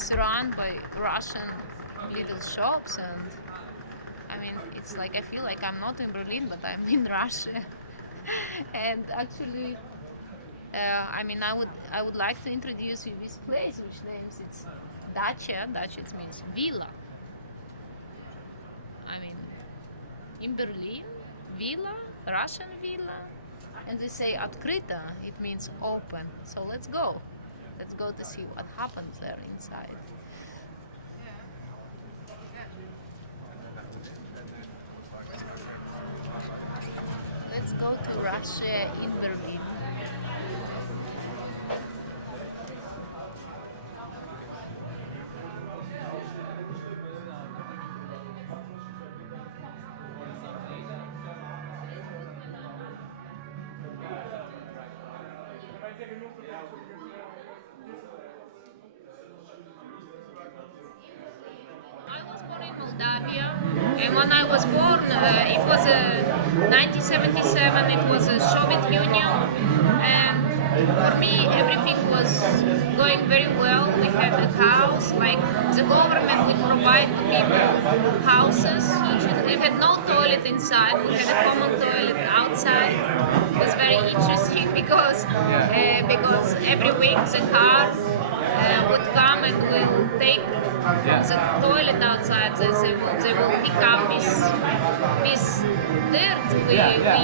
surrounded by Russian little shops, and I mean, it's like I feel like I'm not in Berlin, but I'm in Russia. And actually, I mean, I would like to introduce you this place, which names it's dacha. Dacha it means villa. I mean, in Berlin, villa, Russian villa, and they say открыто. It means open. So let's go. Let's go to see what happens there inside. Let's go to Russia in Berlin. I was born in Moldavia, and when I was born, it was 1977. It was a Soviet Union, and for me, everything was going very well. We had a house, like the government would provide to people houses. We had no toilet inside. We had a common toilet outside. It was very interesting because every week the car would come and will take the toilet outside. They will pick up this dirt. We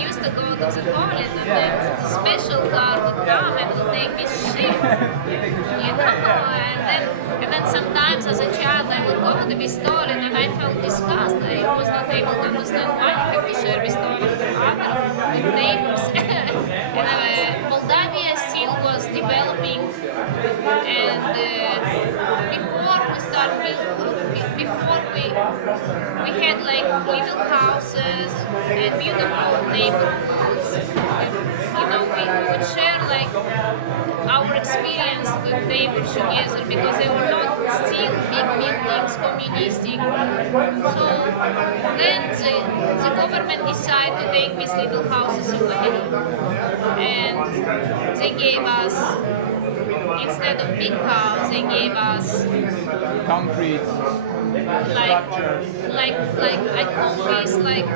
used to go to the toilet, and then the special car would come and will take this shit. And then sometimes as a child I would go to this toilet and I felt disgusted. I was not able to understand why you have to share this toilet with other neighbors. And Moldavia still was developing, and before we had like little houses and beautiful neighborhoods. We would share like our experience with neighbors together because they were not still big buildings, communistic. So then the government decided to take these little houses away, and they gave us, instead of big house, they gave us concrete, like I call these like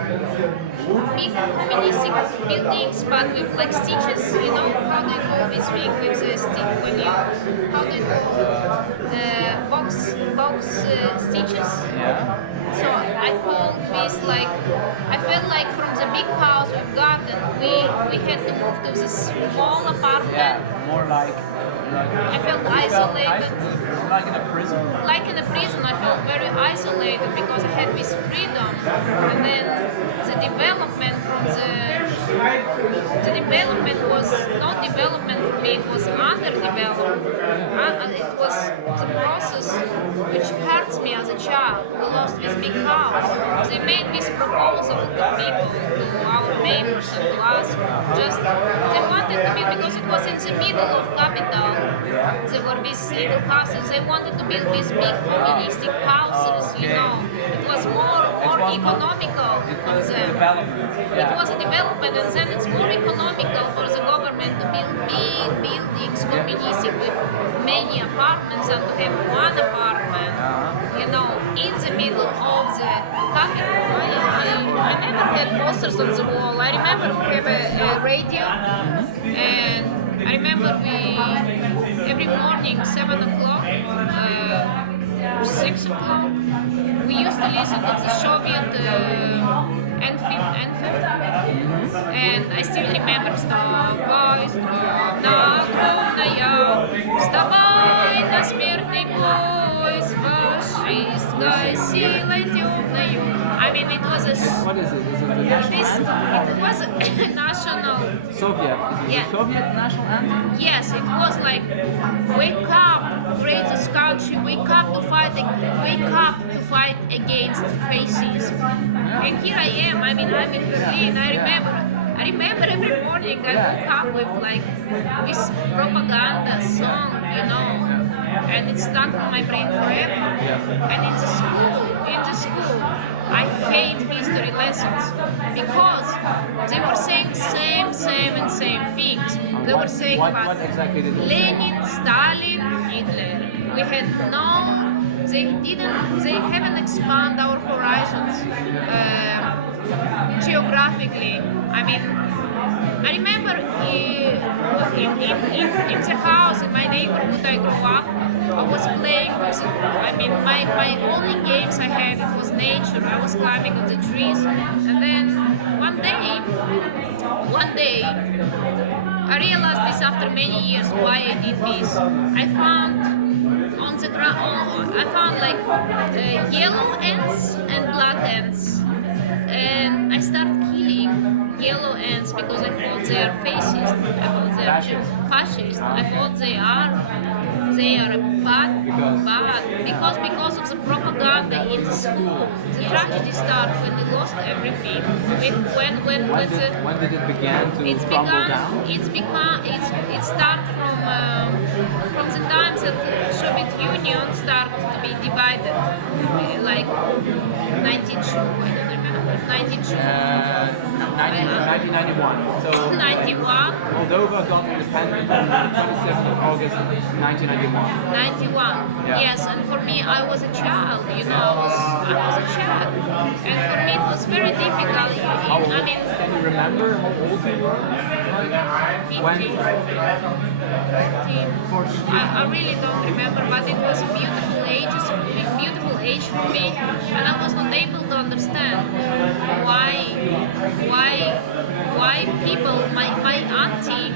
big communistic buildings, but with like stitches. You know how they call this thing with the stick when you how they call box stitches. yeah, So I call this like I felt like from the big house with garden we had to move to this small apartment. yeah, more like I felt isolated. like in a prison. Like in a prison, I felt very isolated because I had this freedom, and then the development was not development for me; it was underdevelopment. It was the process which hurts me as a child. We lost this big house. They made this proposal to people, to our neighbors, and to us. Just they wanted to be because it was in the middle of capital. There were these little houses. They wanted to build these big communistic houses. It was more economical for them. It was a development, and then it's more economical for the government to build big buildings, communistic, with many apartments, and to have one apartment, in the middle of the capital. I never had posters on the wall. I remember we have a radio, and I remember every morning, 7 o'clock, 6 o'clock, we used to listen to the Soviet anthem, and I still remember Вставай, славная, огромная, вставай на смертный бой с фашистской силой темною. I mean, it was a... What is it? Is it the national anthem? It was a national... Soviet. Is it Yeah. the Soviet national anthem? Yes, it was like, wake up, greatest country, wake up to fight against fascism. And here I am. I mean, I'm in Berlin. I remember every morning I woke up with like this propaganda song, and it stuck in my brain forever. And in the school, I hate history lessons because they were saying same things. They were saying What about exactly did it say? Lenin, Stalin, Hitler. we had no, they haven't expanded our horizons geographically. I mean, I remember in the house in my neighborhood I grew up, I was playing with, I mean, my only games I had, it was nature. I was climbing on the trees, and then one day, I realized this after many years why I did this. I found on the ground, I found like yellow ants and black ants, and I started killing yellow ants because I thought they are fascist. I thought they are fascist. I thought they are bad because of the propaganda in the school. The tragedy started when they lost everything. When did it begin to crumble down? It started from the times that the Soviet Union started to be divided, like 1992. I don't remember 92. 1991. So 91. Moldova got independent on the 27th of August 1991. 91. Yeah. Yes, and for me, I was a child. You know, I was a child, and for me, it was very difficult. I mean, can you remember how old you were? 15. 14. I really don't remember, but it was a beautiful age for me, and I was not able to understand why people. My auntie,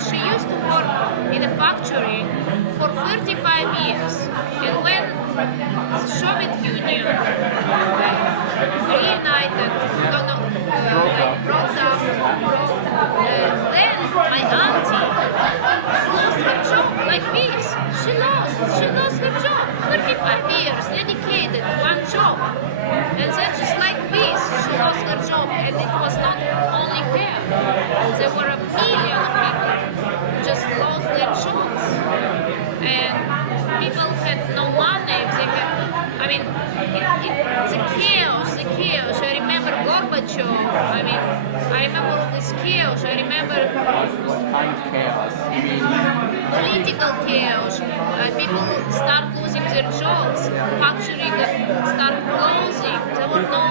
she used to work in a factory for 35 years, and when the Soviet Union reunited, broke up, then my auntie lost her job like this. She lost her job. 35 years dedicated one job, and then just like this, she lost her job. And it was not only her. There were a million of people who just lost their jobs, and people had no money. They had, I mean, the chaos. I remember Gorbachev. I mean, I remember all this chaos. I remember What kind of chaos? You mean political chaos. People start losing their jobs. Factory start closing. There were no.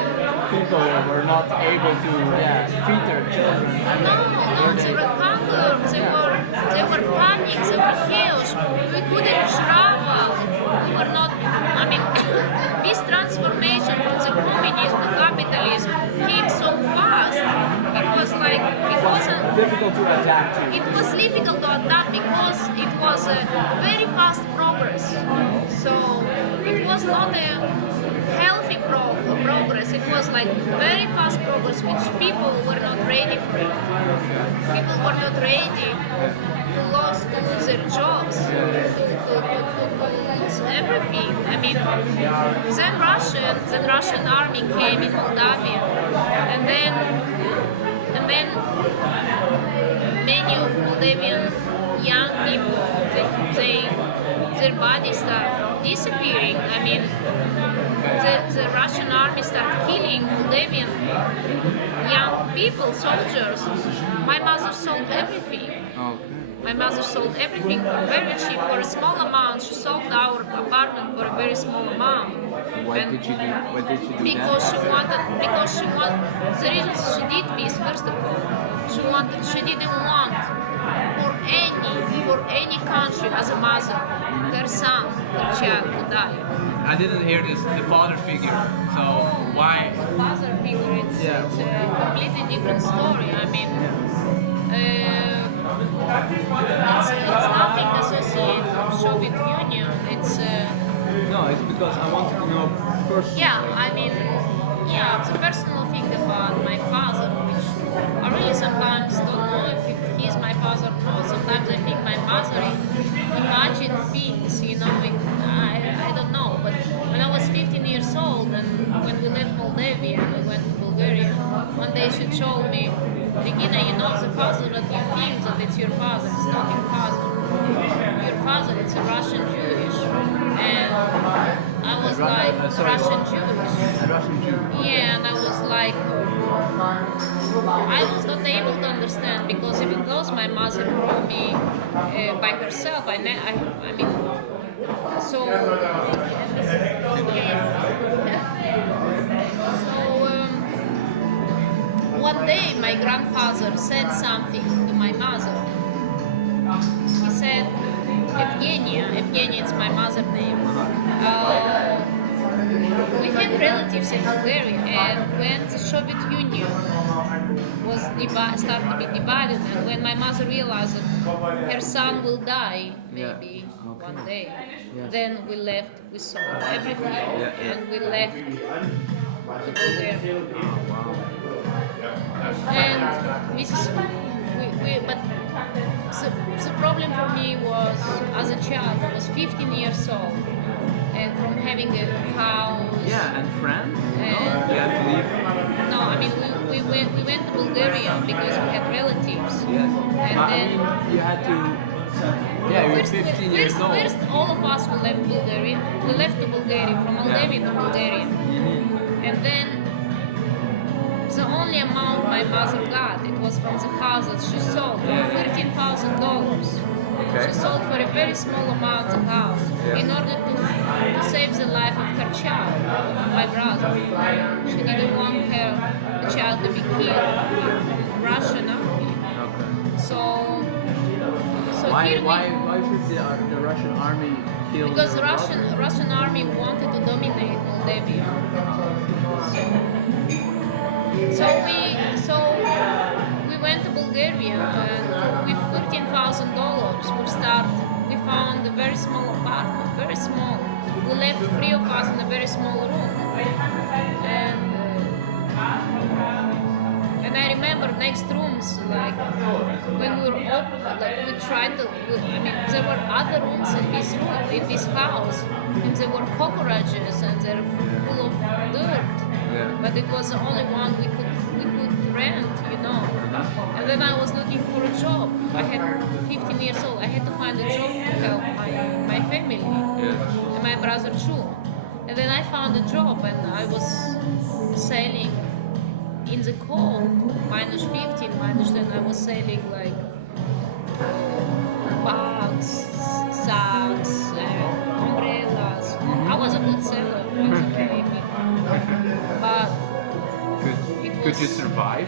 people were not able to feed their children? No, they were hunger. They were panic. They were chaos. We couldn't travel. We were not. I mean, this transformation from the communism to capitalism came so fast. It was like it wasn't difficult to adapt to. It was difficult to adapt because it was a very fast progress. So it was not a healthy progress. It was like very fast progress, which people were not ready for it. People were not ready to lose their jobs, to lose everything. I mean, then Russian army came in Moldavia, and then many of Moldavian young people, their bodies start disappearing. I mean, the Russian army started killing Moldavian young people, soldiers. My mother sold everything. My mother sold everything for very cheap, for a small amount. She sold our apartment for a very small amount. Why did she do that? Because she wanted. The reason she did this, first of all, she didn't want for any country as a mother, her son, her child to die. I didn't hear this, the father figure. So why? Father figure, it's a completely different story. I mean, it's nothing associated with Soviet Union. It's No, it's because I wanted to know personally. it's a personal thing about my father, which I really sometimes don't know if he's my father or not. Sometimes I think my mother imagined things, I don't know. But when I was 15 years old and when we left Moldavia and we went to Bulgaria, one day she told me, Regina, the father that you think that it's your father, it's not your father. Your father, it's a Russian Jewish. And I was like, Russian Jewish. A Russian Jew. Yeah, and I was like, I was not able to understand because even though my mother grew me by herself, I mean, So, yes. So one day my grandfather said something to my mother. He said, Evgenia, it's my mother's name. We had relatives in Bulgaria, and when the Soviet Union was started to be divided, and when my mother realized that her son will die maybe one day, then we sold everything, and we left to Bulgaria. And this is, but the problem for me was, as a child, I was 15 years old, and from having a house. Yeah, and friends? And You had to leave? no, I mean we went to Bulgaria because we had relatives. Yes. And then you had to. Yeah, you were 15 years old. First, all of us we left Bulgaria. We left to Bulgaria, from Moldavia to Bulgaria, and then the only amount my mother got, it was from the house that she sold for $13,000. Okay. She sold for a very small amount the house in order to save the life of her child, of my brother. She didn't want the child to be killed from Russian army. Okay. So Why here should the Russian army kill because the your Russian army wanted to dominate Moldavia. So we went to Bulgaria, and with $13,000 we found a very small apartment, very small. We left 3 of us in a very small room, and I remember next rooms, like when we were open, like we tried to. I mean, there were other rooms in this room, in this house, and there were cockroaches and they're full of dirt. But it was the only one we could rent, you know. And then I was looking for a job. I had 15 years old. I had to find a job to help my family and my brother too. And then I found a job, and I was selling in the cold, minus 15, minus 10. I was selling like bags, socks, umbrellas. I was a good seller. But Could you survive?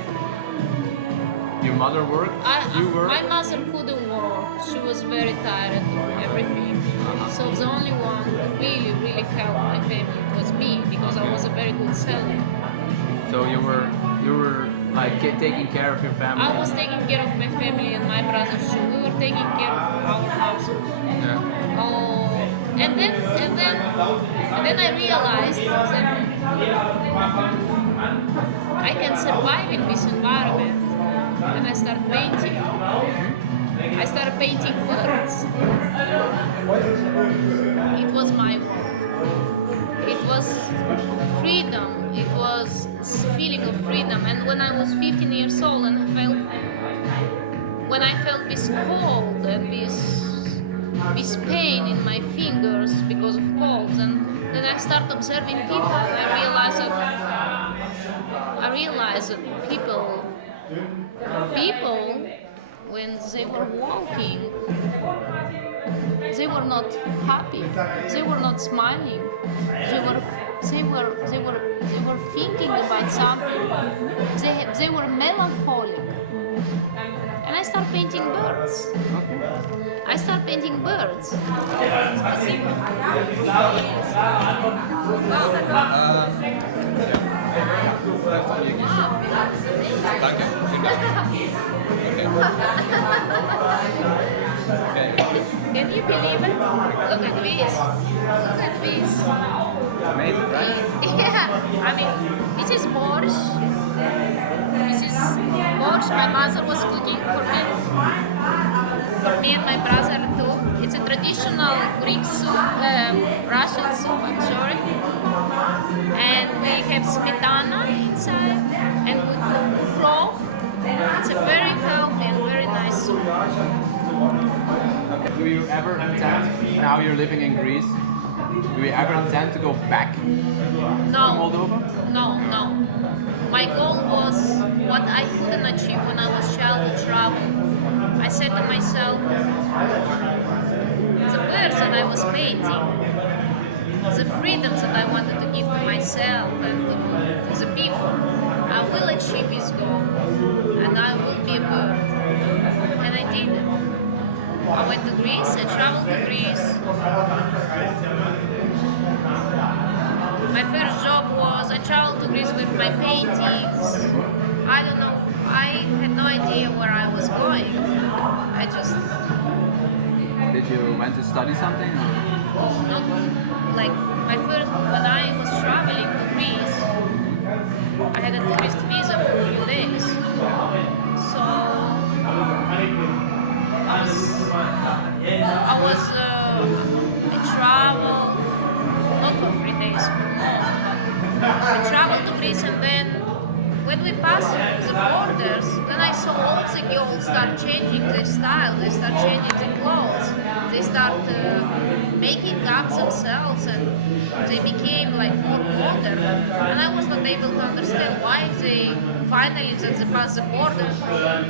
Your mother worked? You worked? My mother couldn't work. She was very tired of everything. So the only one who really, really helped my family was me, because I was a very good seller. So you were like taking care of your family? I was taking care of my family and my brothers too. We were taking care of our house. Yeah. Oh, and then I realized that I can survive in this environment, and I started painting. I started painting birds. It was my work. It was freedom. It was feeling of freedom. And when I was 15 years old, and when I felt this cold and this pain in my fingers because of colds, and then I started observing people, and I realized that people, when they were walking, they were not happy. They were not smiling. They were thinking about something. They were melancholic. And I started painting birds. I started painting birds. Danke. Vielen Dank. Okay. Can you believe it? Look at this. Look at this. Amazing, right? Yeah. I mean, this is borscht. This is borscht my mother was cooking for me. For me and my brother too. It's a traditional Greek soup, Russian soup, I'm sorry. And we have smetana inside, and we cook raw. It's a very healthy and very nice soup. Okay. Do you ever intend, now you're living in Greece, do you ever intend to go back to Moldova? No. My goal was what I couldn't achieve when I was child to travel. I said to myself, the first that I was painting, the freedom that I wanted to give to myself and to the people. I will achieve this goal, and I will be a bird. And I did it. I went to Greece, I traveled to Greece. My first job was I traveled to Greece with my paintings. I don't know, I had no idea where I was going. I just Did you went to study something? Or? not like my first when I was traveling to Greece. I had a tourist visa for a few days, so I traveled not for 3 days, for more, but I traveled to Greece, and then when we passed through the borders, then I saw all of the girls start changing their style, they start changing their clothes, they start making up themselves, and they became like more modern. And I was not able to understand why they finally, that they passed the border from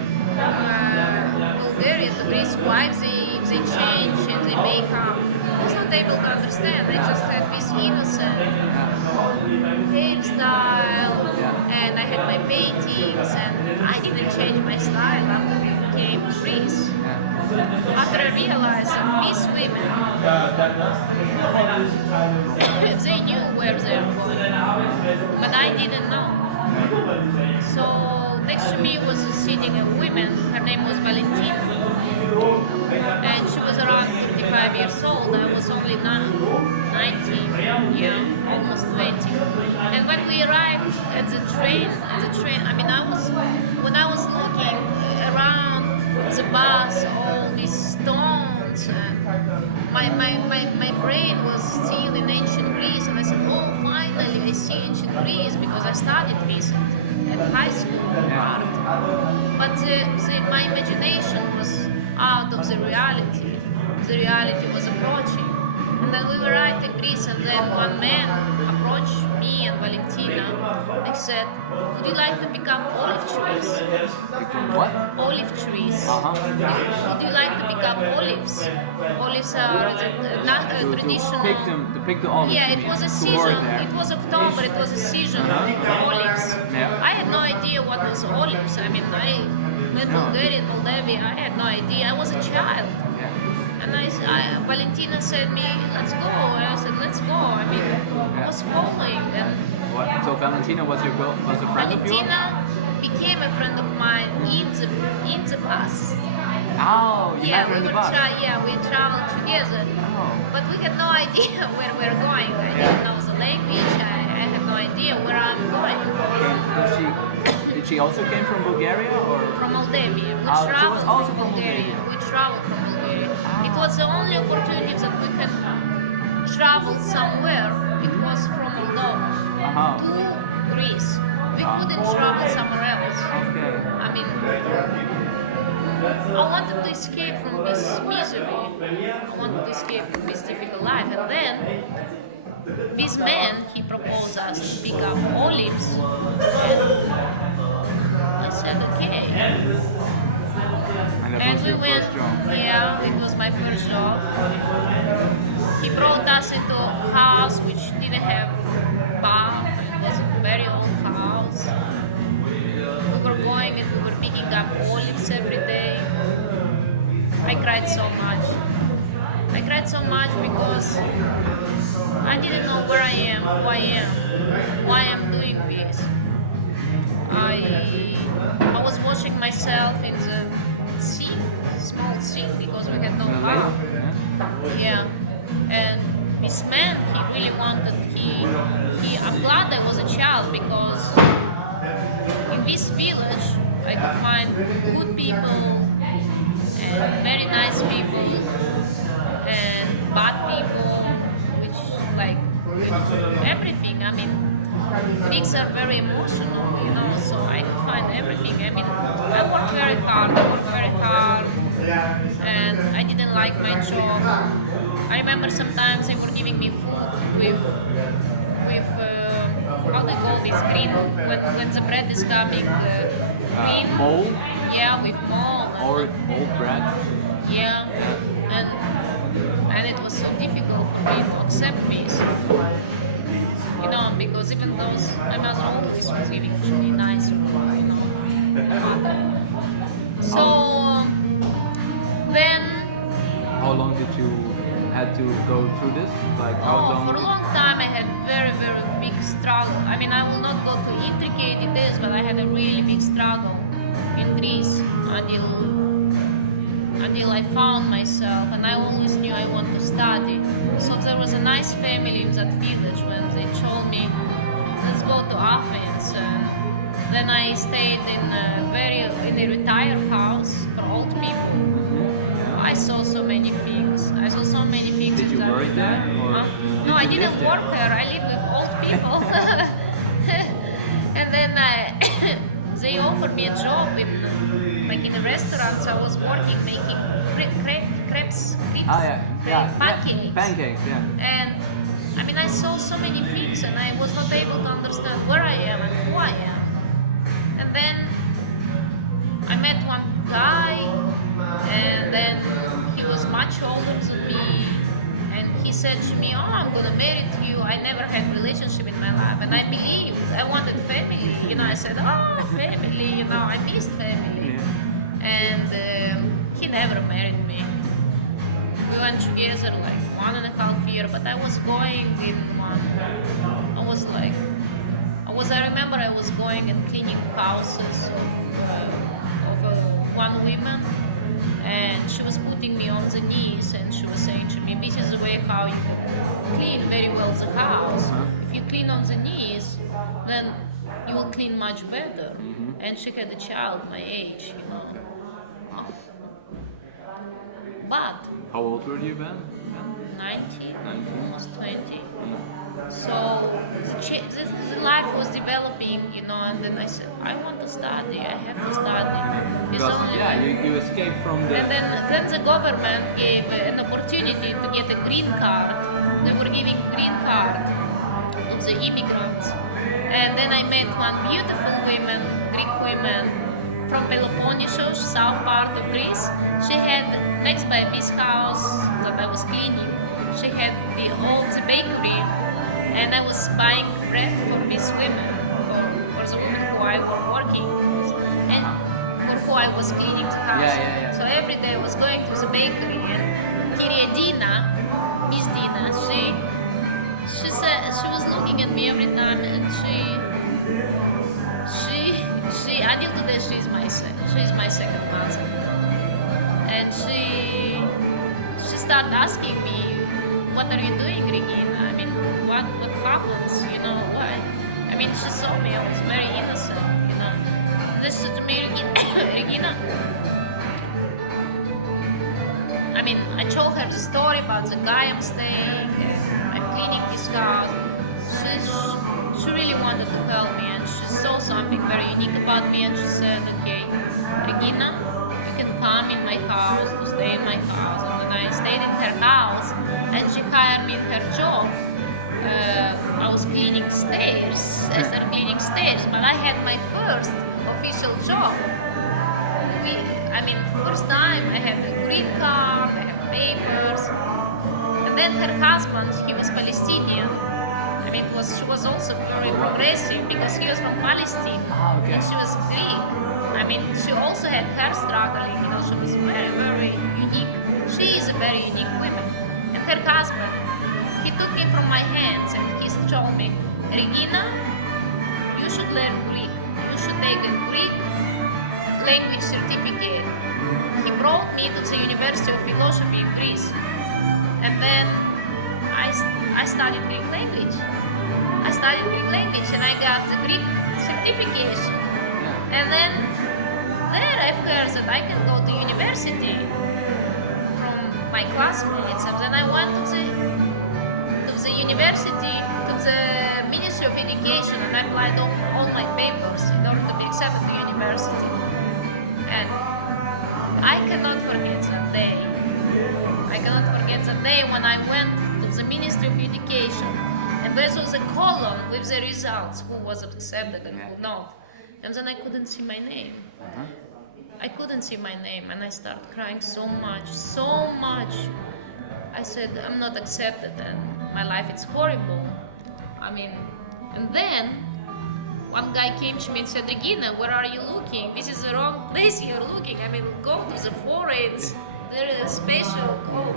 Bulgaria to Greece, why they change and they make up. I was not able to understand. I just had this innocent hairstyle, and I had my paintings, and I didn't change my style after we came to Greece. After I realized that these women, they knew where they were going, but I didn't know. So next to me was sitting a woman, her name was Valentina, and she was around 45 years old. I was only 19, yeah, almost 20. And when we arrived at the train, I mean, when I was looking around the bus, all these stones, my brain was still in ancient Greece, and I said, oh, finally I see ancient Greece, because I studied Greece at high school art. But my imagination was out of the reality. The reality was approaching. And then we were right in Greece, and then one man approached me and Valentina and said, would you like to become olive trees? What? Olive trees. Would you like to become olives? Olives are the traditional. To pick the olives. Yeah, it was a season. It was October. It was a season of olives. Yeah. I had no idea what was olives. I mean, in Bulgaria, in Moldavia, I had no idea. I was a child. And Valentina said me, let's go. And I said, let's go. I mean, I was following. And What? So Valentina was a friend of yours? Valentina became a friend of mine in the bus. Oh, you met her we in the were bus. we traveled together. Oh. But we had no idea where we were going. I didn't know the language. I had no idea where I'm going. Did she also came from Bulgaria or? From Moldavia. We she traveled was also from Bulgaria. Moldavia. We traveled from Bulgaria. It was the only opportunity that we can travel somewhere. It was from Moldova to Greece. We couldn't travel somewhere else. Okay. I mean, I wanted to escape from this misery. I wanted to escape from this difficult life. And then this man, he proposed us to pick up olives. And I said, okay. And we went, first job. yeah, it was my first job. He brought us into a house which didn't have bath. It was a very old house. We were going and we were picking up olives every day. I cried so much. I cried so much because I didn't know where I am, who I am, why I'm doing this. I was washing myself in the sea, small sea, because we had no bath. Yeah. And this man, he really wanted, I'm glad I was a child, because in this village I could find good people and very nice people and bad people, which like everything. I mean, Greeks are very emotional, you know, so I could find everything. I mean, I worked very hard, and I didn't like my job. I remember sometimes they were giving me food with how they call this, green, when the bread is coming, green. Mold? Yeah, with mold. Or mold bread? Yeah, and it me to accept peace. You know, because even though my mother always was giving to me nice food, you know, my mother. So then, How long did you had to go through this? Like how long? for a long time I had very, very big struggle. I mean, I will not go to intricate details, but I had a really big struggle in Greece until I found myself, and I always knew I want to study. So there was a nice family in that village when they told me, let's go to Athens. And then I stayed in a retired house for old people. I saw so many things. I saw so many things. Did you in that work there, or No, did I you didn't live there? work there. I lived with old people. And then they offered me a job in the restaurants. I was working making crepes, pancakes. Pancakes, yeah. And I mean, I saw so many things, and I was not able to understand where I am and who I am. And then I met one guy, and then he was much older than me, and he said to me, "Oh, I'm gonna marry you. I never had relationship in my life," and I believed. I wanted family. You know, I said, "Oh, family. You know, I missed family." Yeah. And he never married me. We went together like 1.5 years, but I was going in one. I remember I was going and cleaning houses of one woman, and she was putting me on the knees, and she was saying to me, "This is the way how you clean very well the house. If you clean on the knees, then you will clean much better." And she had a child my age, you know. But How old were you then? 19, 19. almost 20. So the life was developing, you know, and then I said, I want to study, I have to study. It's Because only- you escaped from the. And then the government gave an opportunity to get a green card. They were giving green card to the immigrants. And then I met one beautiful woman, Greek woman, from Peloponnesos, south part of Greece. She had, next by this house that I was cleaning, she had the old bakery, and I was buying bread for these women, for the women who I was working, and for who I was cleaning the house. Yeah. So every day I was going to the bakery, and Kyria Dina, Miss Dina, she said, she was looking at me every time, and she until today she's my second mother, and she started asking me, what are you doing, Regina? I mean, what happens, you know, why? I mean, she saw me, I was very innocent, you know. This said to me, Regina, I mean, I told her the story about the guy I'm staying, I'm cleaning his house. She really wanted to help me, and she saw something very unique about me, and she said, okay, Regina, you can come in my house, to stay in my house. And then I stayed in her house, and she hired me in her job. I was cleaning stairs. I started cleaning stairs, but I had my first official job. First time I had a green card, I had papers. And then her husband, he was Palestinian. I mean, she was also very progressive because he was from Palestine. Okay. And she was Greek. I mean, she also had her struggling, you know, she was very, very unique. She is a very unique woman. And her husband, he took me from my hands and he told me, Regina, you should learn Greek. You should take a Greek language certificate. He brought me to the University of Philosophy in Greece. And then I studied Greek language. And I got the Greek certification. And then there I've heard that I can go to university from my classmates. And then I went to the university, to the Ministry of Education, and I applied all my papers in order to be accepted to university. And I cannot forget that day. When I went to the Ministry of Education, and there was a column with the results, who was accepted and who not. And then I couldn't see my name. And I started crying so much. I said, I'm not accepted and my life is horrible. I mean, and then one guy came to me and said, Regina, where are you looking? This is the wrong place you're looking. I mean, go to the foreigns. There is a special code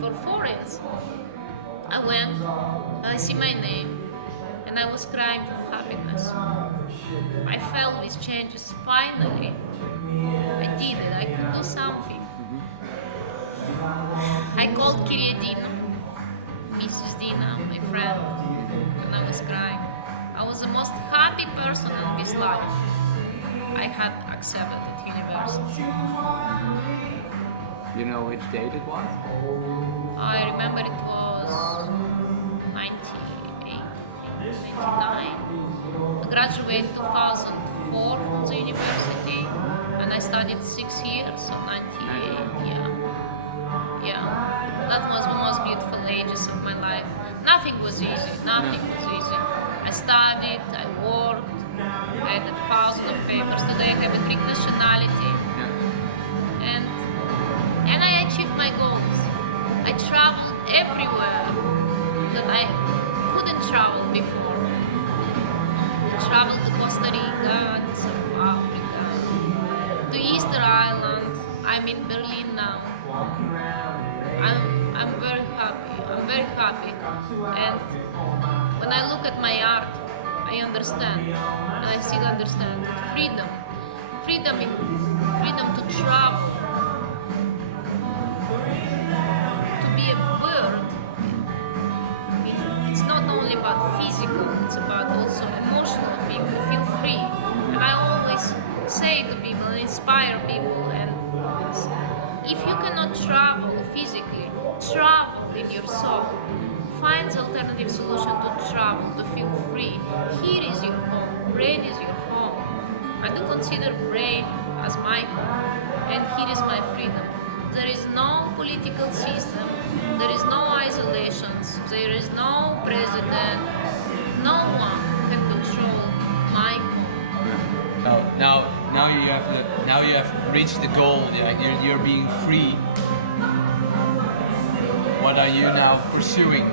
for foreigns. I went, I see my name, and I was crying from happiness. I felt these changes finally. I did it, I could do something. I called Kyria Dina, Mrs. Dina, my friend, and I was crying. I was the most happy person in this life. I had accepted at university. You know which date it was? I remember it was 98, 99. I graduated 2004 from the university, and I studied 6 years, so 98, yeah. Yeah, that was the most beautiful ages of my life. Nothing was easy, nothing was easy. I studied, I worked, I had 1,000 of papers. Today I have a Greek nationality. And I achieved my goals. I traveled everywhere that I couldn't travel before. I traveled to Costa Rica, to South Africa, to Easter Island. I'm in Berlin now. I'm very happy. I'm very happy. And when I look at my art, I understand, and I still understand freedom. Freedom to travel, to be a bird. It's not only about physical, it's about also emotional thing. You feel free. And I always say to people and inspire people, and if you cannot travel physically, travel in your soul. Find the alternative solution to travel, to feel free. Here is your home, brain is your home. I do consider brain as my home, and here is my freedom. There is no political system, there is no isolations, there is no president, no one can control my home. Now you have reached the goal. Yeah, you're being free. What are you now pursuing?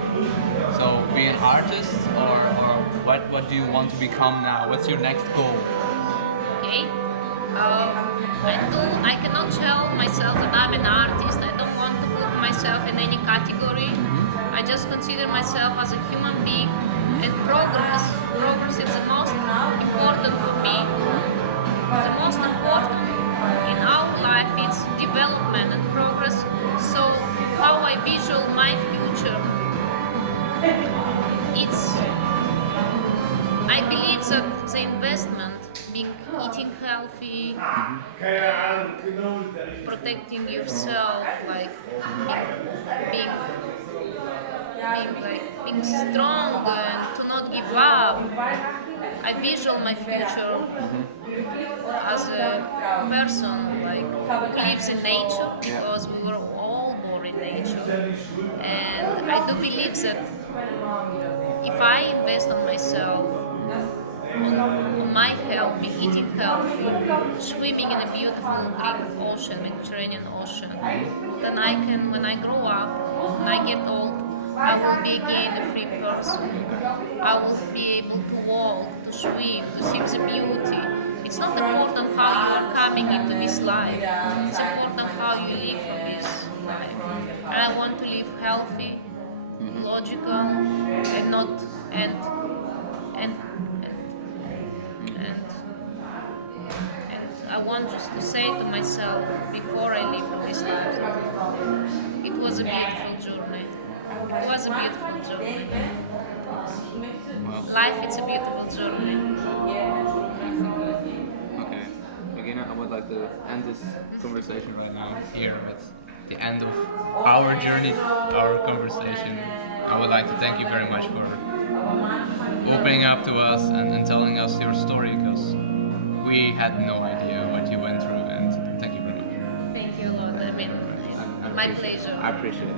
So, be an artist, or what do you want to become now? What's your next goal? Okay. I cannot tell myself that I'm an artist. I don't want to put myself in any category. I just consider myself as a human being, and progress is the most important for me. The most important in our life is development and progress. So how I visual my future, I believe that the investment, eating healthy, protecting yourself, like being strong and to not give up. I visual my future as a person like who lives in nature, because we were all born in nature. And I do believe that if I invest on myself, on my health, be eating healthy, swimming in a beautiful Greek ocean, Mediterranean Ocean, then I can, when I grow up, when I get old, I will be again a free person. I will be able to walk, to swim, to see the beauty. It's not important how you are coming into this life. It's important how you live from this life. And I want to live healthy, logical, and not and I want just to say to myself before I leave from this life, it was a beautiful journey. It was a beautiful journey. Life is a beautiful journey. Okay. Regina, I would like to end this conversation right now. Here at the end of our journey, our conversation, I would like to thank you very much for opening up to us and telling us your story, because we had no idea what you went through, and thank you very much. Thank you, Lord. I mean, my pleasure. I appreciate it.